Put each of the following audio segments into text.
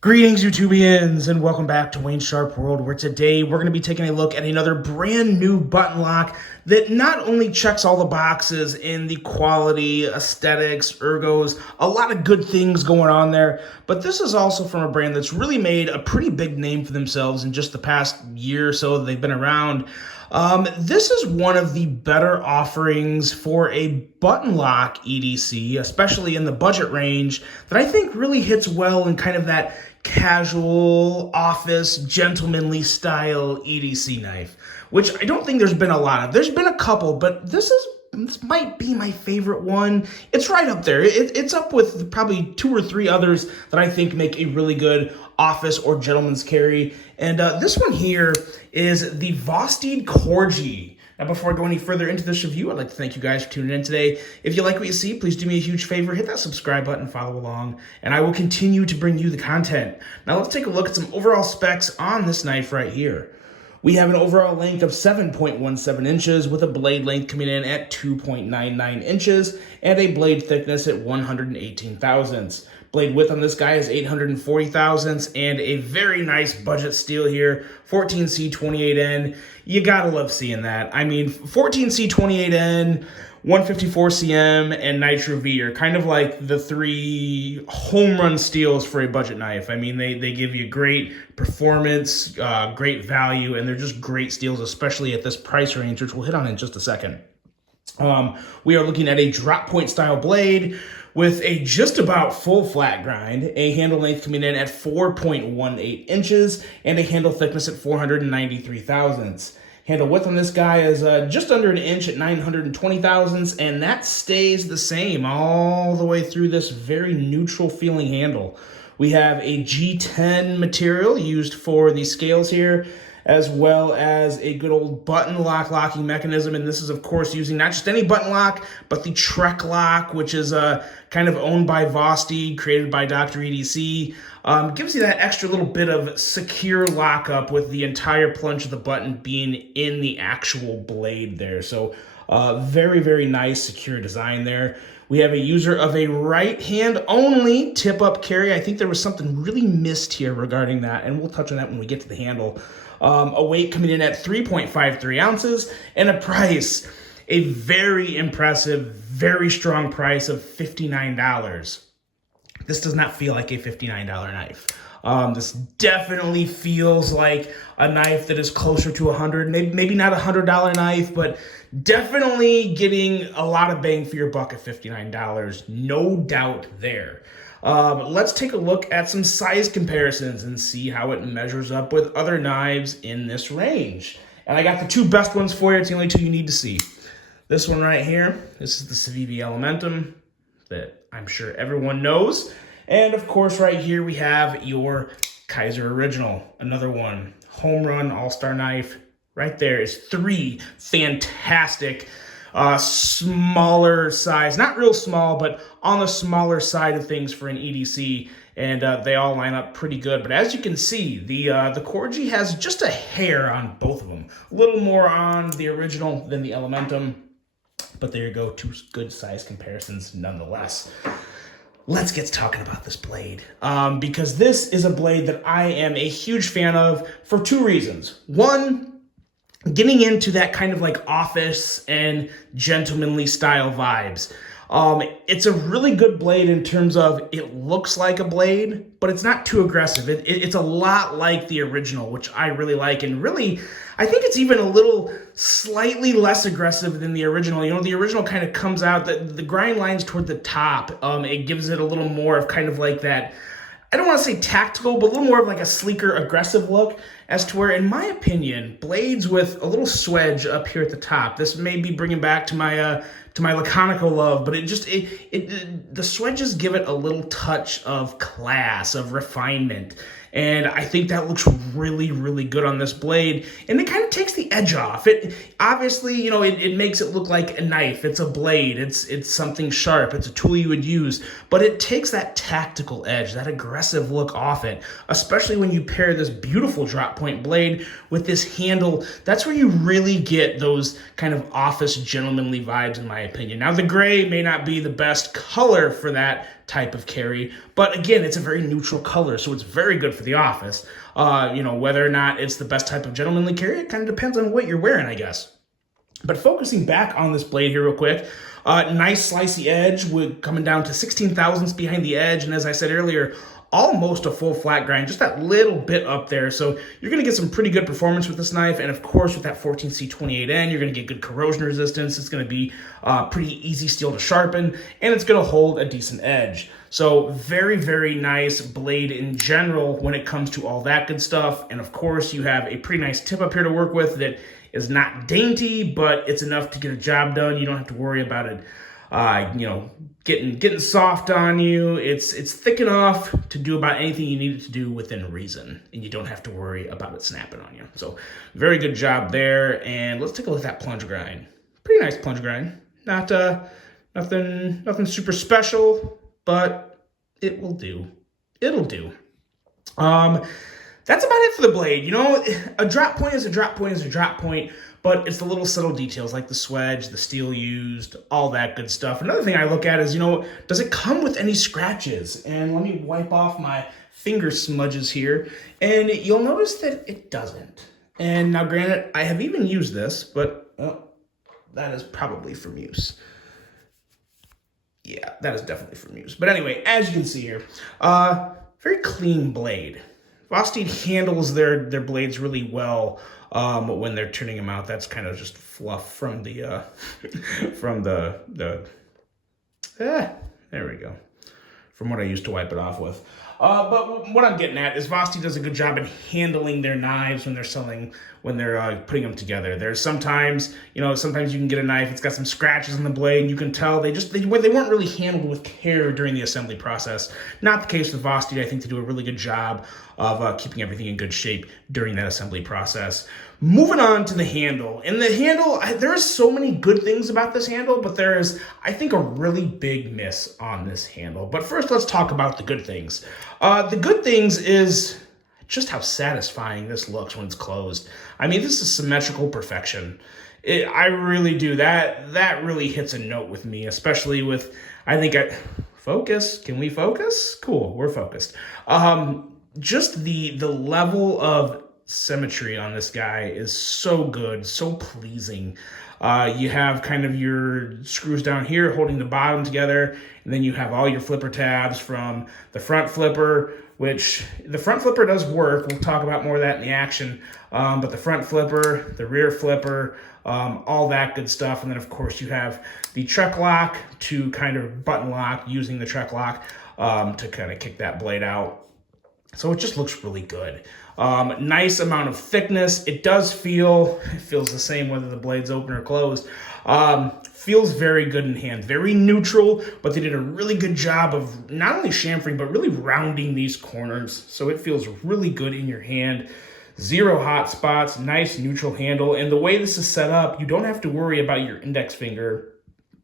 Greetings, YouTubians, and welcome back to Wayne Sharp World, where today we're going to be taking a look at another brand new button lock that not only checks all the boxes in the quality, aesthetics, ergos, a lot of good things going on there, but this is also from a brand that's really made a pretty big name for themselves in just the past year or so that they've been around. This is one of the better offerings for a button lock EDC, especially in the budget range, that I think really hits well in kind of that casual, office, gentlemanly style EDC knife, which I don't think there's been a lot of. There's been a couple, but this might be my favorite one. It's right up there. It's up with probably two or three others that I think make a really good office or gentleman's carry. And this one here is the Vostede Corgi. Now, before I go any further into this review, I'd like to thank you guys for tuning in today. If you like what you see, please do me a huge favor, hit that subscribe button, follow along, and I will continue to bring you the content. Now, let's take a look at some overall specs on this knife right here. We have an overall length of 7.17 inches with a blade length coming in at 2.99 inches and a blade thickness at 118 thousandths. Blade width on this guy is 840 thousandths and a very nice budget steel here, 14C28N. You gotta love seeing that. I mean, 14C28N, 154 cm, and Nitro V are kind of like the three home run steels for a budget knife. I mean, they give you great performance, great value, and they're just great steels, especially at this price range, which we'll hit on in just a second. We are looking at a drop point style blade with a just about full flat grind, a handle length coming in at 4.18 inches, and a handle thickness at 493 thousandths. Handle width on this guy is just under an inch at 920 thousandths, and that stays the same all the way through this very neutral feeling handle. We have a G10 material used for the scales here, as well as a good old button lock locking mechanism. And this is, of course, using not just any button lock, but the Trek lock, which is kind of owned by Vostede, created by Dr. EDC. Gives you that extra little bit of secure lockup with the entire plunge of the button being in the actual blade there. So very, very nice, secure design there. We have a user of a right hand only tip up carry. I think there was something really missed here regarding that, and we'll touch on that when we get to the handle. A weight coming in at 3.53 ounces, and a price, a very impressive, very strong price of $59. This does not feel like a $59 knife. This definitely feels like a knife that is closer to $100, maybe not a $100 knife, but definitely getting a lot of bang for your buck at $59, no doubt there. Let's take a look at some size comparisons and see how it measures up with other knives in this range. And I got the two best ones for you. It's the only two you need to see. This one right here, this is the Civivi Elementum that I'm sure everyone knows. And of course, right here we have your Kaiser Original, another one, home run all-star knife. Right there is three fantastic smaller size, not real small, but on the smaller side of things for an EDC, and they all line up pretty good. But as you can see, the Corgi has just a hair on both of them, a little more on the original than the Elementum, but there you go, two good size comparisons nonetheless. Let's get talking about this blade, because this is a blade that I am a huge fan of for two reasons. One, getting into that kind of like office and gentlemanly style vibes. It's a really good blade in terms of it looks like a blade, but it's not too aggressive. It's a lot like the original, which I really like. And really, I think it's even a little slightly less aggressive than the original. You know, the original kind of comes out, the grind lines toward the top. It gives it a little more of kind of like that, I don't want to say tactical, but a little more of like a sleeker, aggressive look, as to where, in my opinion, blades with a little swedge up here at the top. This may be bringing back to my Laconico love, but the swedges give it a little touch of class, of refinement. And I think that looks really, really good on this blade. And it kind of takes the edge off. It obviously, you know, it makes it look like a knife. It's a blade. It's something sharp. It's a tool you would use. But it takes that tactical edge, that aggressive look off it, especially when you pair this beautiful drop point blade with this handle. That's where you really get those kind of office gentlemanly vibes, in my opinion. Now, the gray may not be the best color for that type of carry, but again, it's a very neutral color, so it's very good for the office. Whether or not it's the best type of gentlemanly carry, it kind of depends on what you're wearing, I guess. But focusing back on this blade here real quick, nice slicey edge with coming down to 16 thousandths behind the edge, and as I said earlier, almost a full flat grind, just that little bit up there. So you're going to get some pretty good performance with this knife. And of course, with that 14C28N, you're going to get good corrosion resistance. It's going to be pretty easy steel to sharpen, and it's going to hold a decent edge. So very, very nice blade in general when it comes to all that good stuff. And of course, you have a pretty nice tip up here to work with that is not dainty, but it's enough to get a job done. You don't have to worry about it getting soft on you. It's thick enough to do about anything you need it to do within reason, and you don't have to worry about it snapping on you. So very good job there. And let's take a look at that plunge grind. Pretty nice plunge grind. Not nothing super special, but it will do. It'll do. That's about it for the blade. A drop point is a drop point is a drop point, but it's the little subtle details like the swedge, the steel used, all that good stuff. Another thing I look at is, does it come with any scratches? And let me wipe off my finger smudges here, and you'll notice that it doesn't. And now, granted, I have even used this, but that is probably from use. Yeah, that is definitely from use. But anyway, as you can see here, very clean blade. Vosteed handles their blades really well when they're turning them out. That's kind of just fluff from the there we go, from what I used to wipe it off with. But what I'm getting at is Vosteed does a good job in handling their knives when they're putting them together. There's sometimes you can get a knife, it's got some scratches on the blade, and you can tell they weren't really handled with care during the assembly process. Not the case with Vosteed. I think they do a really good job of keeping everything in good shape during that assembly process. Moving on to the handle. And the handle, there are so many good things about this handle, but there is, I think, a really big miss on this handle. But first, let's talk about the good things. The good things is just how satisfying this looks when it's closed. I mean, this is symmetrical perfection. I really do. That really hits a note with me, especially with, focus. Can we focus? Cool, we're focused. Just the level of symmetry on this guy is so good, so pleasing. You have kind of your screws down here holding the bottom together, and then you have all your flipper tabs from the front flipper, which the front flipper does work. We'll talk about more of that in the action. But the front flipper, the rear flipper, all that good stuff. And then, of course, you have the truck lock to kind of button lock using the truck lock to kind of kick that blade out. So it just looks really good. Nice amount of thickness. It feels the same whether the blade's open or closed. Feels very good in hand, very neutral, but they did a really good job of not only chamfering, but really rounding these corners. So it feels really good in your hand. Zero hot spots, nice neutral handle. And the way this is set up, you don't have to worry about your index finger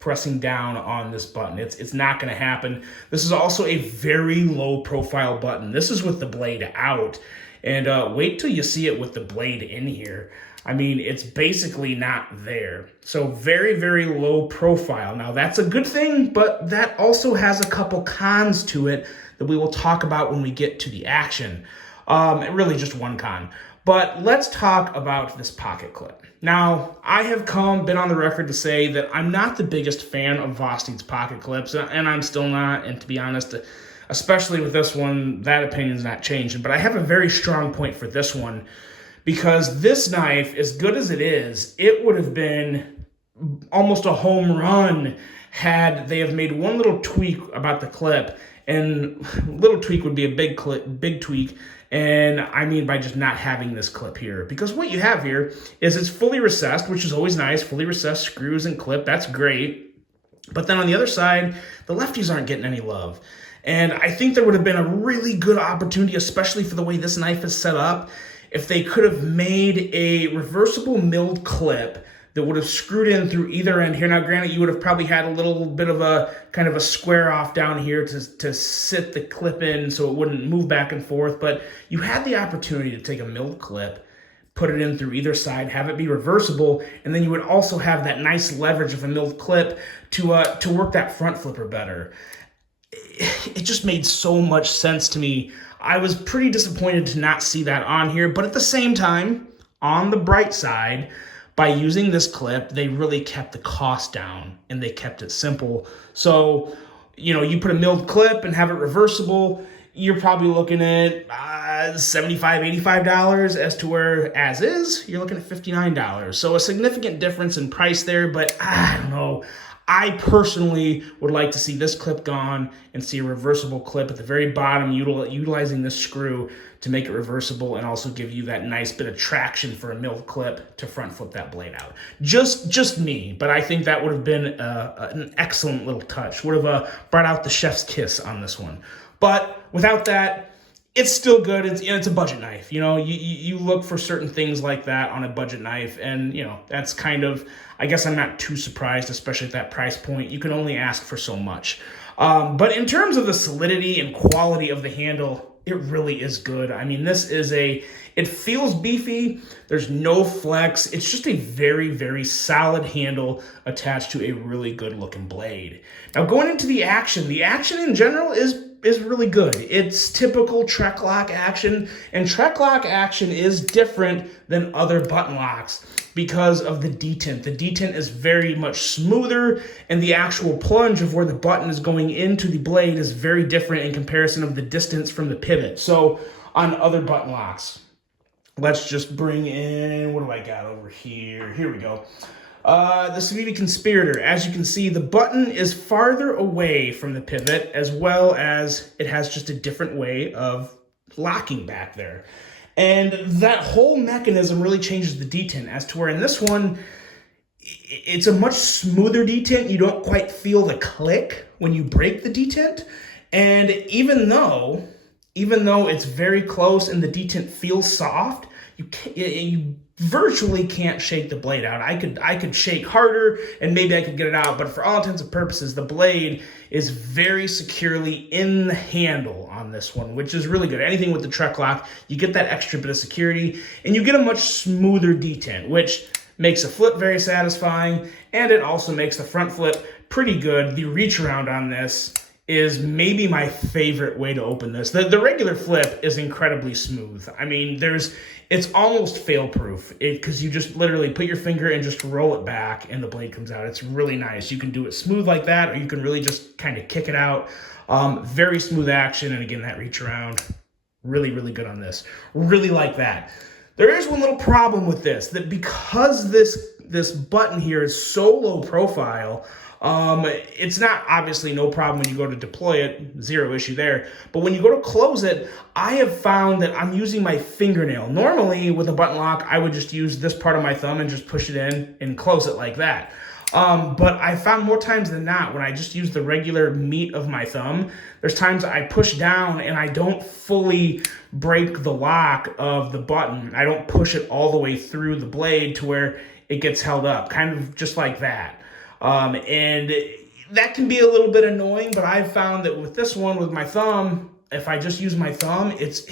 pressing down on this button. It's not going to happen. This is also a very low profile button. This is with the blade out. And wait till you see it with the blade in here. I mean, it's basically not there. So very, very low profile. Now, that's a good thing, but that also has a couple cons to it that we will talk about when we get to the action. Really just one con. But let's talk about this pocket clip. Now, I have been on the record to say that I'm not the biggest fan of Vosteed's pocket clips, and I'm still not, and to be honest, especially with this one, that opinion's not changing. But I have a very strong point for this one, because this knife, as good as it is, it would have been almost a home run had they have made one little tweak about the clip, and little tweak would be a big tweak, and I mean by just not having this clip here. Because what you have here is it's fully recessed, which is always nice, fully recessed screws and clip, that's great. But then on the other side, the lefties aren't getting any love. And I think there would have been a really good opportunity, especially for the way this knife is set up, if they could have made a reversible milled clip that would have screwed in through either end here. Now, granted, you would have probably had a little bit of a kind of a square off down here to sit the clip in so it wouldn't move back and forth, but you had the opportunity to take a milled clip, put it in through either side, have it be reversible, and then you would also have that nice leverage of a milled clip to work that front flipper better. It just made so much sense to me. I was pretty disappointed to not see that on here, but at the same time, on the bright side, by using this clip, they really kept the cost down and they kept it simple. So, you put a milled clip and have it reversible, you're probably looking at $75, $85, as to where, as is, you're looking at $59. So a significant difference in price there, but I don't know. I personally would like to see this clip gone and see a reversible clip at the very bottom, utilizing this screw to make it reversible and also give you that nice bit of traction for a milled clip to front flip that blade out. Just me, but I think that would have been an excellent little touch. Would have brought out the chef's kiss on this one. But without that, it's still good. It's a budget knife. You look for certain things like that on a budget knife, and that's kind of, I guess I'm not too surprised, especially at that price point. You can only ask for so much. But in terms of the solidity and quality of the handle, it really is good. I mean, it feels beefy. There's no flex. It's just a very, very solid handle attached to a really good looking blade. Now, going into the action in general is really good. It's typical Trek lock action, and Trek lock action is different than other button locks because of the detent. The detent is very much smoother, and the actual plunge of where the button is going into the blade is very different in comparison of the distance from the pivot. So on other button locks, let's just bring in, what do I got over here? Here we go. The Saviti Conspirator. As you can see, the button is farther away from the pivot, as well as it has just a different way of locking back there. And that whole mechanism really changes the detent, as to where in this one, it's a much smoother detent. You don't quite feel the click when you break the detent. And even though it's very close and the detent feels soft, you virtually can't shake the blade out. I could shake harder and maybe I could get it out, but for all intents and purposes, the blade is very securely in the handle on this one, which is really good. Anything with the Trek lock, you get that extra bit of security and you get a much smoother detent, which makes a flip very satisfying, and it also makes the front flip pretty good. The reach around on this is maybe my favorite way to open this. The regular flip is incredibly smooth. I mean, it's almost fail-proof because you just literally put your finger and just roll it back and the blade comes out. It's really nice. You can do it smooth like that, or you can really just kind of kick it out. Very smooth action, and again, that reach around, really, really good on this. Really like that. There is one little problem with this, that because this button here is so low profile, it's not obviously no problem when you go to deploy it, zero issue there. But when you go to close it, I have found that I'm using my fingernail. Normally with a button lock, I would just use this part of my thumb and just push it in and close it like that. But I found more times than not when I just use the regular meat of my thumb, there's times I push down and I don't fully break the lock of the button. I don't push it all the way through the blade to where it gets held up, kind of just like that. And that can be a little bit annoying, but I've found that with this one, with my thumb, if I just use my thumb, it's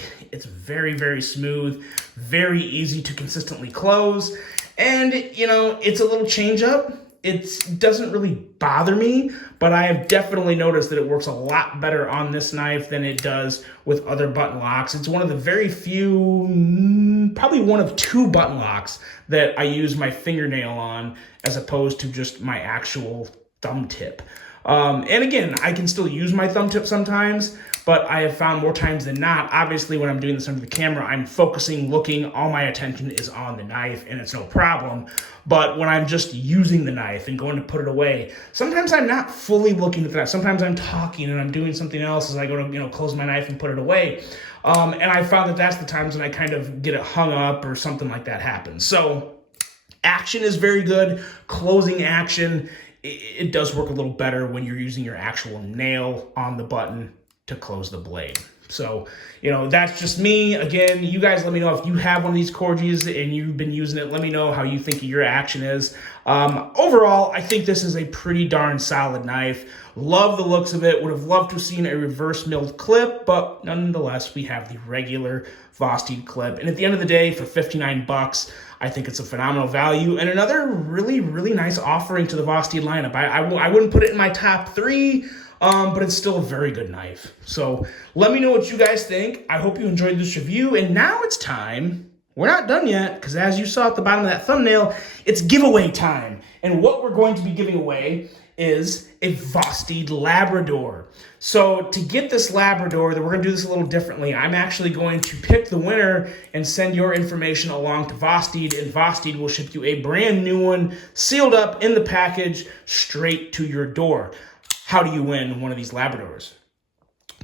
very, very smooth, very easy to consistently close. And, it's a little change up. It doesn't really bother me, but I have definitely noticed that it works a lot better on this knife than it does with other button locks. It's one of the very few, probably one of two button locks that I use my fingernail on as opposed to just my actual thumb tip. And again, I can still use my thumb tip sometimes, but I have found more times than not, obviously when I'm doing this under the camera, I'm focusing, looking, all my attention is on the knife and it's no problem. But when I'm just using the knife and going to put it away, sometimes I'm not fully looking at the knife. Sometimes I'm talking and I'm doing something else as I go to, close my knife and put it away. And I found that that's the times when I kind of get it hung up or something like that happens. So action is very good. Closing action, it does work a little better when you're using your actual nail on the button to close the blade. So, that's just me. Again, you guys let me know if you have one of these Corgis and you've been using it. Let me know how you think your action is. Overall, I think this is a pretty darn solid knife. Love the looks of it. Would have loved to have seen a reverse milled clip, but nonetheless, we have the regular Vosteed clip. And at the end of the day, for 59 bucks, I think it's a phenomenal value and another really, really nice offering to the Vosteed lineup. I wouldn't put it in my top 3, but it's still a very good knife. So let me know what you guys think. I hope you enjoyed this review. And now it's time. We're not done yet, because as you saw at the bottom of that thumbnail, it's giveaway time. And what we're going to be giving away is a Vosteed Labrador. So to get this Labrador, we're going to do this a little differently. I'm actually going to pick the winner and send your information along to Vosteed, and Vosteed will ship you a brand new one, sealed up in the package, straight to your door. How do you win one of these Labradors?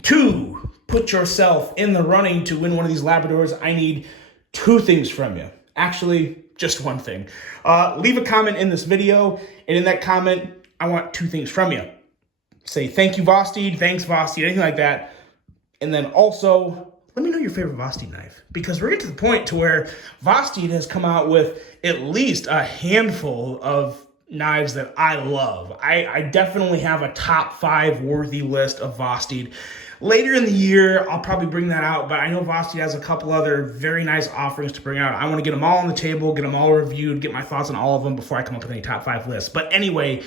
To put yourself in the running to win one of these Labradors, I need 2 things from you. Actually, just 1 thing. Leave a comment in this video, and in that comment, I want 2 things from you. Say thank you, Vosteed, thanks, Vosteed, anything like that. And then also, let me know your favorite Vosteed knife, because we're getting to the point to where Vosteed has come out with at least a handful of knives that I love. I definitely have a top 5 worthy list of Vosteed. Later in the year, I'll probably bring that out, but I know Vosteed has a couple other very nice offerings to bring out. I want to get them all on the table, get them all reviewed, get my thoughts on all of them before I come up with any top 5 lists. But anyway,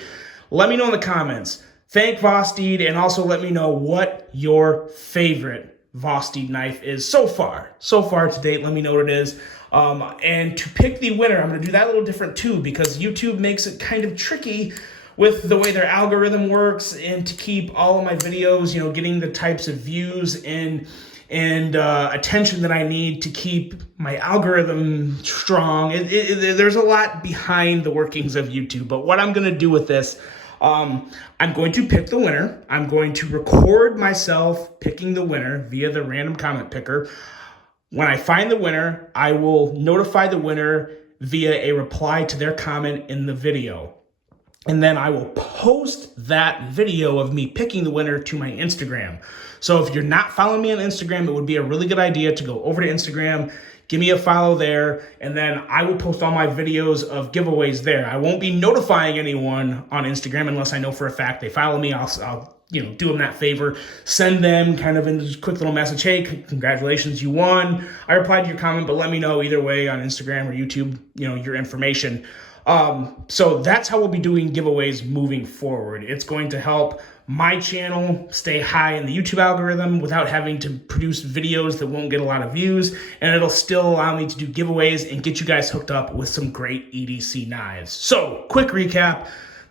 let me know in the comments. Thank Vosteed, and also let me know what your favorite Vosteed knife is so far to date. Let me know what it is. And to pick the winner, I'm going to do that a little different too, because YouTube makes it kind of tricky with the way their algorithm works, and to keep all of my videos, getting the types of views and attention that I need to keep my algorithm strong. There's a lot behind the workings of YouTube, but what I'm going to do with this, I'm going to pick the winner. I'm going to record myself picking the winner via the random comment picker. When I find the winner, I will notify the winner via a reply to their comment in the video. And then I will post that video of me picking the winner to my Instagram. So if you're not following me on Instagram, it would be a really good idea to go over to Instagram, give me a follow there, and then I will post all my videos of giveaways there. I won't be notifying anyone on Instagram unless I know for a fact they follow me. I'll do them that favor, send them kind of in a quick little message, hey, congratulations, you won. I replied to your comment, but let me know either way on Instagram or YouTube, your information. So that's how we'll be doing giveaways moving forward. It's going to help my channel stay high in the YouTube algorithm without having to produce videos that won't get a lot of views, and it'll still allow me to do giveaways and get you guys hooked up with some great EDC knives. So, quick recap.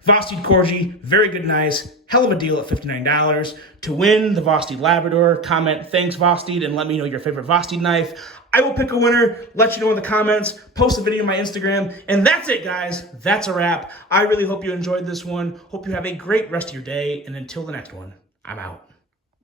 Vosteed Corgi, very good knives, hell of a deal at $59. To win the Vosteed Labrador, comment thanks Vosteed and let me know your favorite Vosteed knife. I will pick a winner, let you know in the comments, post a video on my Instagram, and that's it, guys. That's a wrap. I really hope you enjoyed this one. Hope you have a great rest of your day, and until the next one, I'm out.